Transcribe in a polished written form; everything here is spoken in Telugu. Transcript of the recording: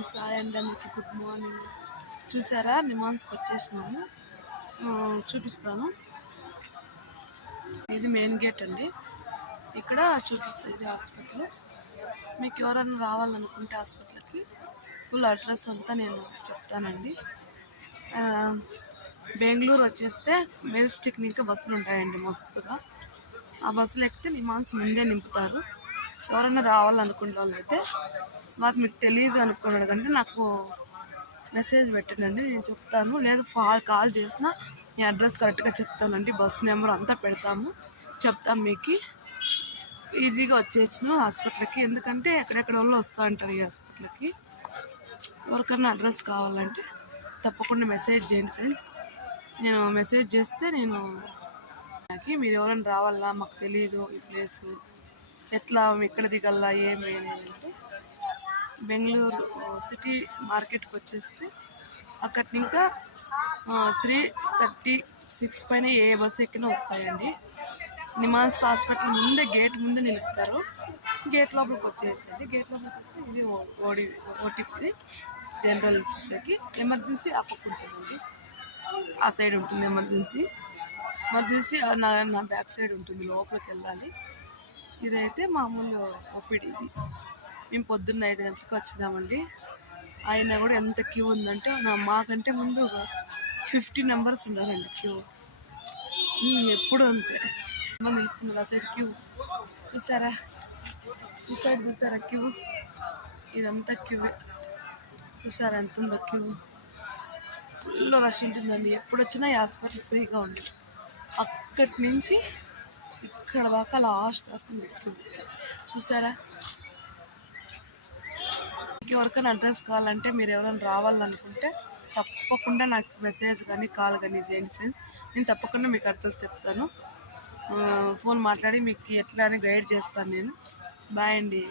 ఫ్రెండ్స్, హాయ్ అండి అందరికి, గుడ్ మార్నింగ్. చూసారా, నిమాన్స్కి వచ్చేసినాము. చూపిస్తాను. ఇది మెయిన్ గేట్ అండి. ఇక్కడ చూపిస్తుంది ఇది హాస్పిటల్. మీకు ఎవరైనా రావాలనుకుంటే హాస్పిటల్కి ఫుల్ అడ్రస్ అంతా నేను చెప్తానండి. బెంగళూరు వచ్చేస్తే మెజెస్టిక్ ఇంకా బస్సులు ఉంటాయండి మస్తుగా. ఆ బస్సులు ఎక్కితే నిమాన్స్ ముందే నింపుతారు. ఎవరైనా రావాలనుకునే వాళ్ళు అయితే స్మార్ట్ మీకు తెలియదు అనుకున్నాడు కంటే నాకు మెసేజ్ పెట్టండి, నేను చెప్తాను. లేదు కాల్ చేసినా మీ అడ్రస్ కరెక్ట్గా చెప్తానండి. బస్ నెంబర్ అంతా పెడతాము, చెప్తాం. మీకు ఈజీగా వచ్చేయచ్చును హాస్పిటల్కి. ఎందుకంటే ఎక్కడెక్కడ వాళ్ళు వస్తూ ఉంటారు ఈ హాస్పిటల్కి. ఎవరికన్నా అడ్రస్ కావాలంటే తప్పకుండా మెసేజ్ చేయండి ఫ్రెండ్స్. నేను మెసేజ్ చేస్తే మీరు ఎవరైనా రావాలా, మాకు తెలియదు ఈ ప్లేసు ఎట్లా ఎక్కడ దిగల్లా ఏమి అంటే బెంగళూరు సిటీ మార్కెట్కి వచ్చేస్తే అక్కడి ఇంకా 3:36 పైన ఏ బస్సు ఎక్కినా వస్తాయండి. నిమాన్స్ హాస్పిటల్ ముందే గేట్ ముందే నిలుపుతారు. గేట్ లోపలికి వచ్చేసండి. గేట్ లోపలికి వస్తే ఇది ఓటీపీ జనరల్ చూసేకి. ఎమర్జెన్సీ అక్కడికి ఉంటుందండి, ఆ సైడ్ ఉంటుంది ఎమర్జెన్సీ. నా బ్యాక్ సైడ్ ఉంటుంది, లోపలికి వెళ్ళాలి. ఇదైతే మామూలు ఓపీడీ. ఇది మేము పొద్దున్న 5 గంటలకు వచ్చినామండి. అయినా కూడా ఎంత క్యూ ఉందంటే మాకంటే ముందు 50 మెంబర్స్ ఉన్నారండి క్యూ. ఎప్పుడు అంతే తెలుసుకున్నారు. ఆ సైడ్ క్యూ చూసారా, ఈ సైడ్ చూసారా క్యూ, ఇదంతా క్యూ. చూసారా ఎంత ఉందో క్యూ. ఫుల్ రష్ ఉంటుందండి. ఎప్పుడు వచ్చినా ఈ హాస్పిటల్ ఫ్రీగా ఉంది. అక్కడి నుంచి ఇక్కడ దాకా లాస్ట్ దాకా ఉంది క్యూ. చూసారా. ఎవరికైనా అడ్రస్ కావాలంటే మీరు ఎవరైనా రావాలనుకుంటే తప్పకుండా నాకు మెసేజ్ కానీ కాల్ కానీ చేయండి ఫ్రెండ్స్. నేను తప్పకుండా మీకు అడ్రస్ చెప్తాను. ఫోన్ మాట్లాడి మీకు ఎట్లా అని గైడ్ చేస్తాను నేను. బాయ్ అండి.